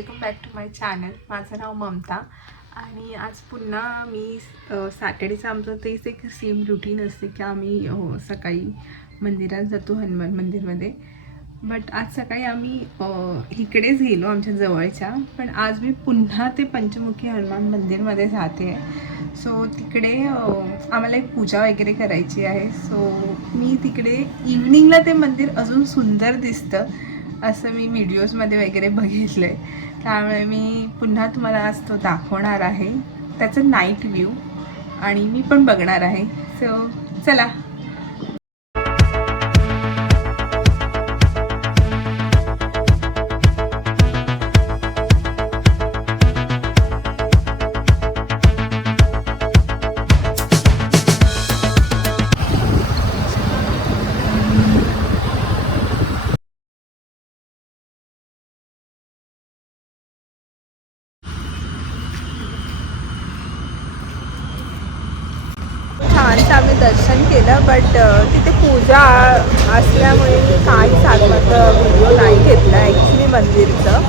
Welcome back to my channel. माझं नाव ममता आणि आज पुन्हा मी सॅटर्डेचं आमचं तेच एक सेम रुटीन असते की आम्ही सकाळी मंदिरात जातो हनुमान मंदिरमध्ये. बट आज सकाळी आम्ही इकडेच गेलो आमच्या जवळच्या, पण आज मी पुन्हा ते पंचमुखी हनुमान मंदिरमध्ये जाते. सो तिकडे आम्हाला एक पूजा वगैरे करायची आहे. सो मी तिकडे इव्हनिंगला ते मंदिर अजून सुंदर दिसतं असं मी व्हिडिओजमध्ये वगैरे बघितलं आहे. त्यामुळे मी पुन्हा तुम्हाला आज तो दाखवणार आहे, त्याचं नाईट व्ह्यू, आणि मी पण बघणार आहे. सो चला. छानसं आम्ही दर्शन केलं, बट तिथे पूजा असल्यामुळे मी काहीच आतमध्ये व्हिडिओ नाही घेतला ॲक्च्युली मंदिरचं.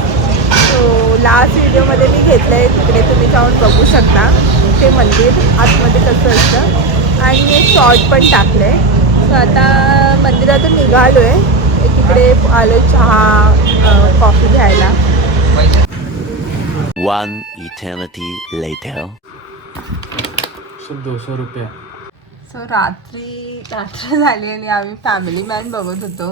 सो लास्ट व्हिडिओमध्ये मी घेतलं आहे, तिकडे तुम्ही जाऊन बघू शकता ते मंदिर आतमध्ये कसं असतं, आणि एक शॉर्ट पण टाकलं आहे. सो आता मंदिरातून निघालो आहे, तिकडे आलो चहा कॉफी घ्यायला. 1 eternity later. सिर्फ 200 रुपये. सो रात्र झाली आणि आम्ही फॅमिली मॅन बघत होतो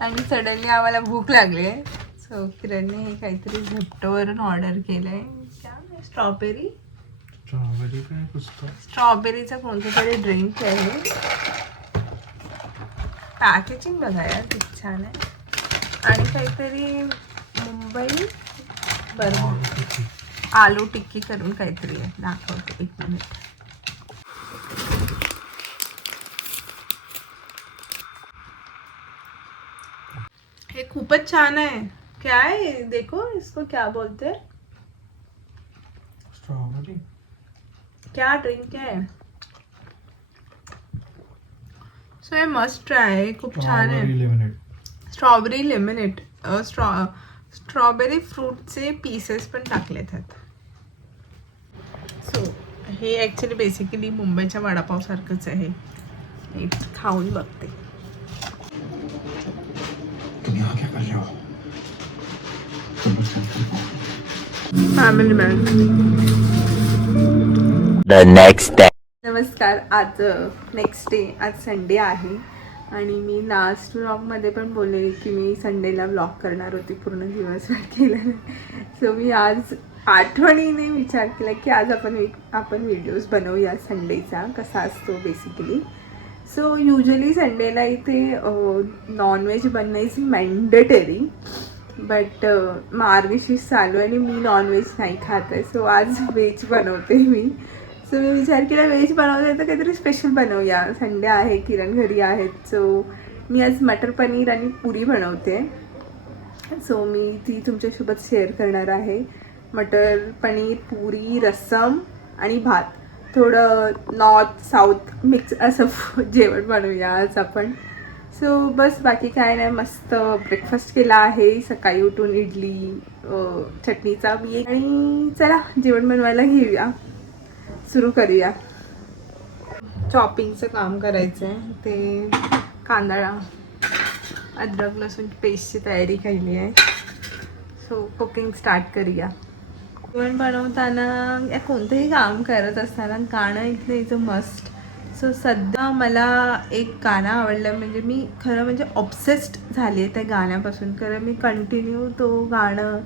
आणि सडनली आम्हाला भूक लागली आहे. सो किरणने काहीतरी झेप्टोवरून ऑर्डर केलं आहे. काय स्ट्रॉबेरी काय पुस्तक, स्ट्रॉबेरीचं कोणतं तरी ड्रिंक आहे. पॅकेजिंग बघा यार किती छान आहे. आणि काहीतरी मुंबई बरं आलू टिक्की करून काहीतरी आहे, दाखवते 1 मिनिट. हे खूपच छान आहे. क्या है देखो, इसको क्या बोलते हैं, स्ट्रॉबेरी क्या ड्रिंक है. सो हे मस्ट ट्राय आहे, खूप छान आहे. स्ट्रॉबेरी लेमनेड, स्ट्रॉबेरी फ्रूटचे पीसेस पण टाकलेत आहेत. सो हे ॲक्च्युली बेसिकली मुंबईच्या वडापावसारखंच आहे. हे खाऊन बघते. Family man. The next day. नमस्कार. आज नेक्स्ट डे, आज संडे आहे आणि मी लास्ट व्लॉगमध्ये पण बोललेली की मी संडेला व्लॉग करणार होती, पूर्ण दिवसभर केला नाही. सो मी आज आठवणीने विचार केला की आज आपण व्हिडिओज बनवूया संडेचा, कसा असतो बेसिकली. सो युजली संडेला इथे नॉनव्हेज बनणं इज मॅन्डेटरी, बट मार्गशीर्ष चालू आहे आणि मी नॉनव्हेज नाही खात आहे. सो आज व्हेज बनवते मी. सो मी विचार केला व्हेज बनवते तर काहीतरी स्पेशल बनवूया, संडे आहे, किरण घरी आहेत. सो मी आज मटर पनीर आणि पुरी बनवते. सो मी ती तुमच्यासोबत शेअर करणार आहे. मटर पनीर, पुरी, रस्सम आणि भात. थोडं नॉर्थ साऊथ मिक्स असं जेवण बनवूया आज आपण. सो बस बाकी काय नाही, मस्त ब्रेकफास्ट केला आहे सकाळी उठून, इडली चटणीचा बी. आणि चला जेवण बनवायला घेऊया, सुरू करूया. चॉपिंगचं काम करायचं आहे, ते कांदा अद्रक लसूण पेस्टची तयारी केली आहे. सो कुकिंग स्टार्ट करूया. जेवण बनवताना या कोणतंही काम करत असताना गाणं ऐकलं इज अ मस्ट. सो सध्या मला एक गाणं आवडलं, म्हणजे मी खरं म्हणजे ऑब्सेस्ड झाली आहे त्या गाण्यापासून. कारण मी कंटिन्यू तो गाणं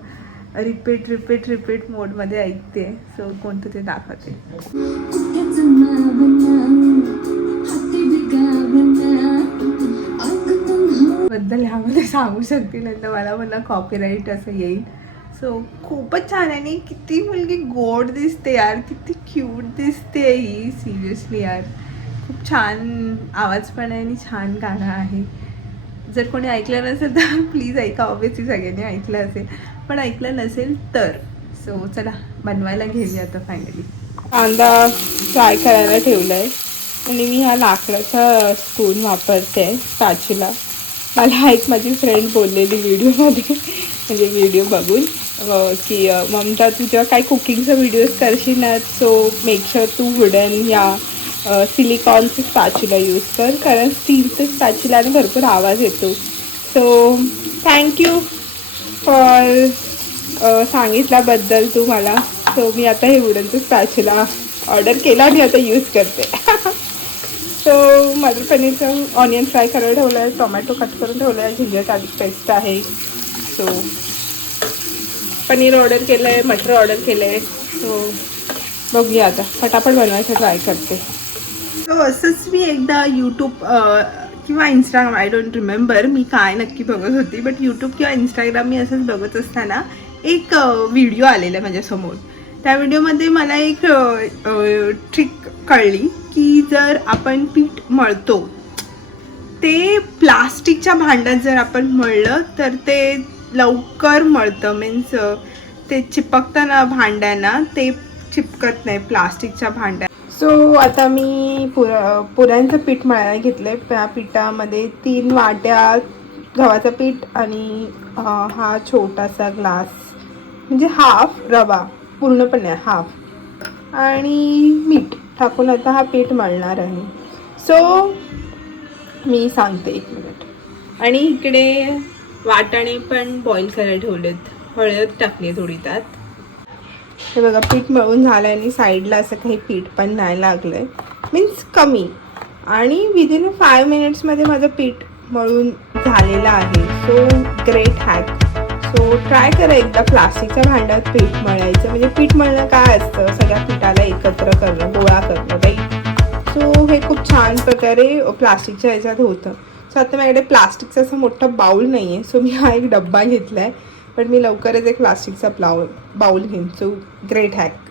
रिपीट मोडमध्ये ऐकते. सो कोणतं ते दाखवते. बद्दल ह्यामध्ये सांगू शकते, नाही तर मला कॉपीराईट असं येईल. सो खूपच छान आहे. आणि किती मुलगी गोड दिसते यार, किती क्यूट दिसते ही, सिरियसली यार. खूप छान आवाज पण आहे आणि छान गाणं आहे. जर कोणी ऐकलं नसेल तर प्लीज ऐका. ऑब्वियसली सगळ्यांनी ऐकलं असेल, पण ऐकलं नसेल तर. सो चला बनवायला घेऊया आता. फायनली कांदा फ्राय करायला ठेवला आहे आणि मी हा लाकडाचा स्पून वापरते, स्पॅच्युला. मला एक माझी फ्रेंड बोललेली व्हिडिओमध्ये, म्हणजे व्हिडिओ बघून, की ममता तू जेव्हा काही कुकिंगचा व्हिडिओज करशील ना सो मेक शुअर तू वुडन या सिलिकॉनचं स्पॅच्युला यूज कर, कारण स्टीलचं स्पॅच्युलाने भरपूर आवाज येतो. सो थँक्यू फॉर सांगितल्याबद्दल तू मला. सो मी आता हे वुडनचं स्पॅच्युला ऑर्डर केला आणि आता यूज करते. सो मटर पनीरचं ऑनियन फ्राय करायला ठेवलं आहे, टोमॅटो कट करून ठेवलं आहे, जिंजर गार्लिक पेस्ट आहे. सो पनीर ऑर्डर केलं आहे, मटर ऑर्डर केलं आहे. सो बघूया आता फटाफट बनवायचं ट्राय करते. सो असंच मी एकदा यूट्यूब किंवा इंस्टाग्राम, आय डोंट रिमेंबर मी काय नक्की बघत होती, बट यूट्यूब किंवा इंस्टाग्राम मी असंच बघत असताना एक व्हिडिओ आलेला माझ्यासमोर. त्या व्हिडिओमध्ये मला एक ट्रिक कळली की जर आपण पीठ मळतो ते प्लास्टिकच्या भांड्यात जर आपण मळलं तर ते लवकर मळतं. मीन्स ते चिपकतं ना भांड्यांना, ते चिपकत नाही प्लास्टिकच्या भांड्यात. सो आता मी पुऱ्यांचं पीठ मळायला घेतलं आहे. त्या पिठामध्ये 3 वाट्या गव्हाचं पीठ आणि हा छोटासा ग्लास म्हणजे हाफ रवा, पूर्णपणे हाफ, आणि मीठ टाकून आता हा पीठ मळणार आहे. सो मी सांगते 1 मिनिट. आणि इकडे वाटाणे पण बॉईल करायला ठेवलेत, हळद टाकली थोडी त्यात. हे बघा पीठ मळून झालं आणि साईडला असं काही पीठ पण नाही लागलं आहे, मीन्स कमी. आणि विदिन 5 मिनिट्समध्ये माझं पीठ मळून झालेलं आहे. So great hack. So try करा एकदा प्लास्टिकच्या भांड्यात पीठ मळायचं. म्हणजे पीठ मळणं काय असतं, सगळ्या पिठाला एकत्र करणं, गोळा करणं राईट. सो हे खूप छान प्रकारे प्लास्टिकच्या ह्याच्यात होतं. सो आता माझ्याकडे प्लास्टिकचा असा मोठा बाऊल नाही आहे, सो मी हा एक डब्बा घेतला आहे, पण मी लवकरच एक प्लास्टिकचा बाऊल घेईन. So great hack.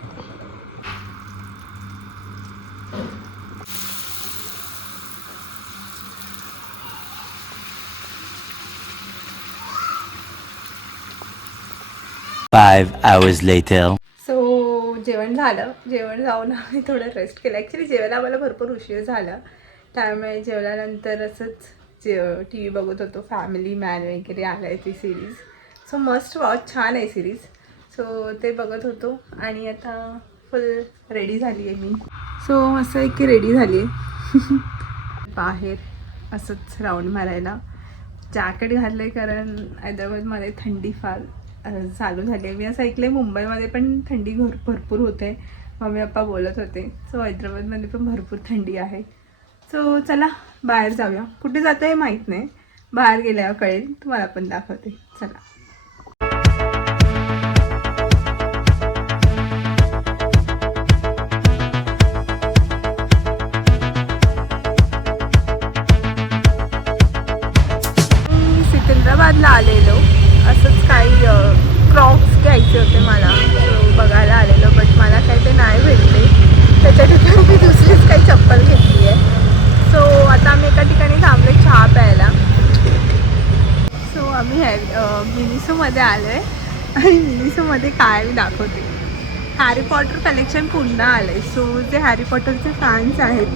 Five hours later. So जेवण झालं. जेवण जाऊन आम्ही थोडं रेस्ट केलं. ॲक्च्युली जेवायला आम्हाला भरपूर उशीर झाला, त्यामुळे जेवल्यानंतर असंच टी व्ही बघत होतो. फॅमिली मॅन वगैरे आलं आहे ती सिरीज. सो मस्ट वॉच, छान आहे सिरीज. सो ते बघत होतो आणि आता फुल रेडी झाली आहे मी. सो असं आहे की रेडी झाली आहे बाहेर असंच राऊंड मारायला. जॅकेट घातलं आहे कारण हैदराबादमध्ये थंडी फार चालू झाली आहे. मी असं ऐकलं आहे मुंबईमध्ये पण थंडी भरपूर होते, मम्मी पप्पा बोलत होते. सो हैदराबादमध्ये पण भरपूर थंडी आहे. सो चला बाहेर जाऊया. कुठे जातं हे माहीत नाही, बाहेर गेल्यावर कळेल, तुम्हाला पण दाखवते. चला. सिकंदराबादला आलेलो, असंच काही क्रॉक्स घ्यायचे होते मला. सो बघायला आलेलो, बट मला काही ते नाही भेटले. त्याच्या ठिकाणी मी दुसरीच काही चप्पल घेतली आहे. सो आता आम्ही एका ठिकाणी थांबलो चहा प्यायला. सो आम्ही मिनिसोमध्ये आलो आहे आणि मिनिसोमध्ये काय मी दाखवते. हॅरी पॉटर कलेक्शन पुन्हा आलं आहे. सो जे हॅरी पॉटरचे फॅन्स आहेत,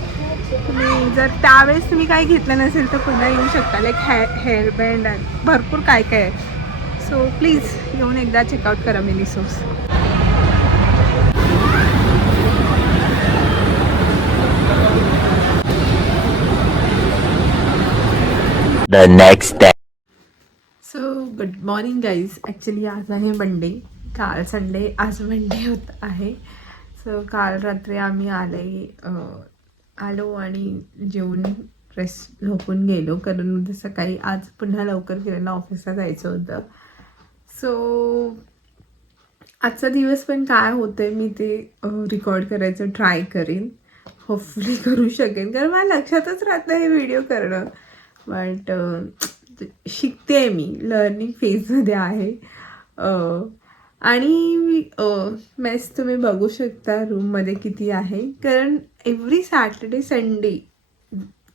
तुम्ही जर त्यावेळेस तुम्ही काही घेतलं नसेल तर पुन्हा येऊ शकता. लाईक हेअरबँड आणि भरपूर काय काय आहे. सो प्लीज येऊन एकदा चेकआउट करा मिनिसोस. The next day. So good morning guys. Actually आज आहे मंडे, काल संडे, आज मंडे होत आहे. सो काल रात्री आम्ही आलो आणि जेवून रेस्ट झोपून गेलो, कारण उद्या सकाळी आज पुन्हा लवकर फिरायला ऑफिसला जायचं होतं. सो आजचा दिवस पण काय होतं आहे मी ते रेकॉर्ड करायचं ट्राय करेन. होपफुली करू शकेन, कारण मला लक्षातच राहत नाही हे व्हिडिओ करणं. बट शिकते आहे मी, लर्निंग फेजमध्ये आहे. आणि मेस तुम्ही बघू शकता रूममध्ये किती आहे, कारण एव्हरी सॅटर्डे संडे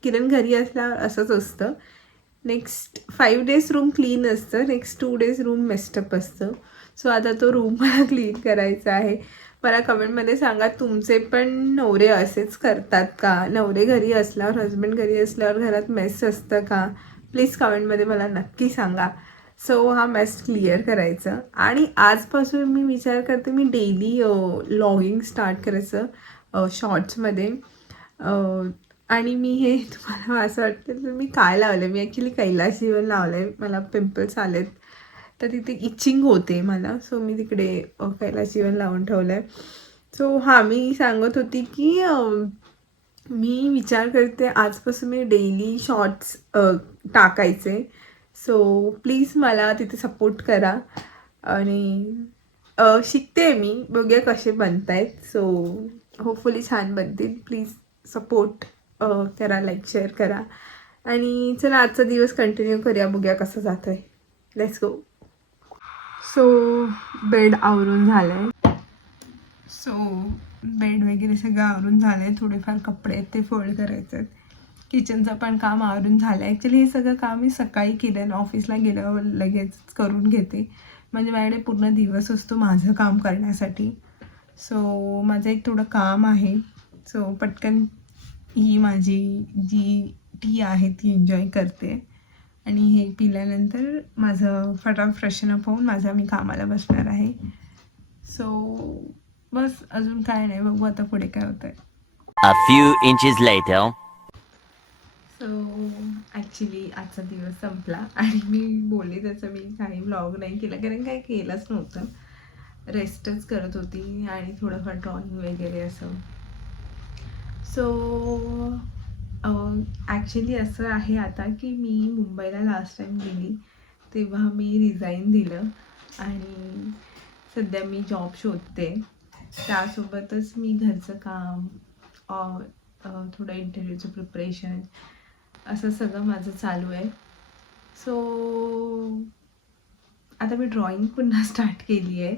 किरण घरी असल्यावर असंच असतं. नेक्स्ट 5 days रूम क्लीन असतं, नेक्स्ट 2 days रूम मेस्टअप असतं. सो आता तो रूम मला क्लीन करायचा आहे. मला कमेंटमध्ये सांगा तुमचे पण नवरे असेच करतात का? नवरे घरी असल्यावर, हजबंड घरी असल्यावर घरात मेस असतं का? प्लीज कमेंटमध्ये मला नक्की सांगा. सो हा मेस क्लिअर करायचा. आणि आजपासून मी विचार करते मी डेली लॉगिंग स्टार्ट करायचं शॉर्ट्समध्ये. आणि मी हे तुम्हाला असं वाटतं की मी काय लावलं, मी ॲक्च्युली कैलास जीवन लावलं आहे. मला पिंपल्स आलेत तर तिथे इचिंग होते मला, सो मी तिकडे कैलास जीवन लावून ठेवलं आहे. सो हां, मी सांगत होती की मी विचार करते आजपासून मी डेली शॉर्ट्स टाकायचे. सो प्लीज मला तिथे सपोर्ट करा. आणि शिकते मी, बघूया कसे बनत आहेत. सो होपफुली छान बनतील. प्लीज सपोर्ट करा, लाईक शेअर करा. आणि चला आजचा दिवस कंटिन्यू करूया, बघूया कसं जातो आहे. Let's go. सो बेड आवरून झालं आहे. सो बेड वगैरे सगळं आवरून झालं आहे. थोडेफार कपडे आहेत ते फोल्ड करायचे आहेत. किचनचं पण काम आवरून झालं आहे. ॲक्च्युली हे सगळं काम मी सकाळी केलं आणि ऑफिसला गेल्यावर लगेच करून घेते. म्हणजे माझ्याकडे पूर्ण दिवस असतो माझं काम करण्यासाठी. सो माझं एक थोडं काम आहे. सो पटकन ही माझी जी टी आहे ती एन्जॉय करते. आणि हे पिल्यानंतर माझं फटाफट फ्रेशन अप होऊन मी कामाला बसणार आहे. सो बस, अजून काय नाही. बघू आता पुढे काय होतं आहे. A few inches later. So actually आजचा दिवस संपला आणि मी बोलले त्याचं मी काही व्लॉग नाही केला, कारण काही केलंच नव्हतं. रेस्टच करत होती आणि थोडंफार ड्रॉइंग वगैरे असं. सो ॲक्च्युली असं आहे आता की मी मुंबईला लास्ट टाईम गेली तेव्हा मी रिझाईन दिलं आणि सध्या मी जॉब शोधते. त्यासोबतच मी घरचं काम, थोडं इंटरव्ह्यूचं प्रिपरेशन, असं सगळं माझं चालू आहे. सो आता मी ड्रॉइंग पुन्हा स्टार्ट केली आहे.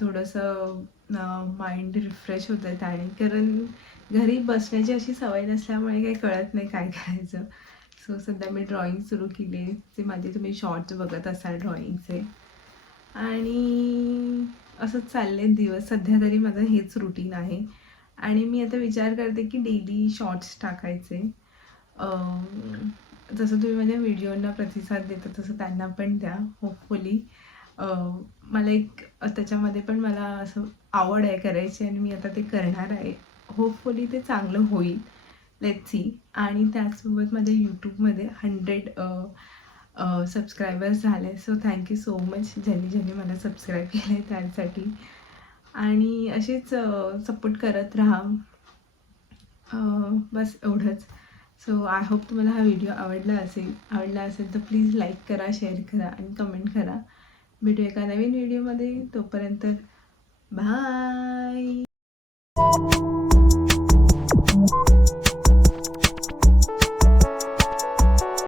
थोडंसं माइंड रिफ्रेश होतं आहे त्याने, कारण घरी बसण्याची अशी सवय नसल्यामुळे काही कळत नाही काय करायचं. सो सध्या मी ड्रॉइंग सुरू केली आहे. ते माझे तुम्ही शॉर्ट्स बघत असाल ड्रॉइंगचे. आणि असंच चालले दिवस. सध्या तरी माझं हेच रुटीन आहे. आणि मी आता विचार करते की डेली शॉर्ट्स टाकायचे. जसं तुम्ही माझ्या व्हिडिओंना प्रतिसाद देता तसं त्यांना पण द्या. होपफुली मला एक त्याच्यामध्ये पण मला असं आवड आहे करायची आणि मी आता ते करणार आहे. होपफुली ते चांगलं होईल. Let's see. आणि त्याचसोबत माझ्या यूट्यूबमध्ये 100 सबस्क्रायबर्स झाले. सो थँक्यू सो मच ज्यांनी मला सबस्क्राईब केलं आहे त्यासाठी. आणि असेच सपोर्ट करत राहा. बस एवढंच. सो आय होप तुम्हाला हा व्हिडिओ आवडला असेल तर प्लीज लाईक करा, शेअर करा आणि कमेंट करा. भेटूया एका नवीन व्हिडिओमध्ये. तोपर्यंत बाय.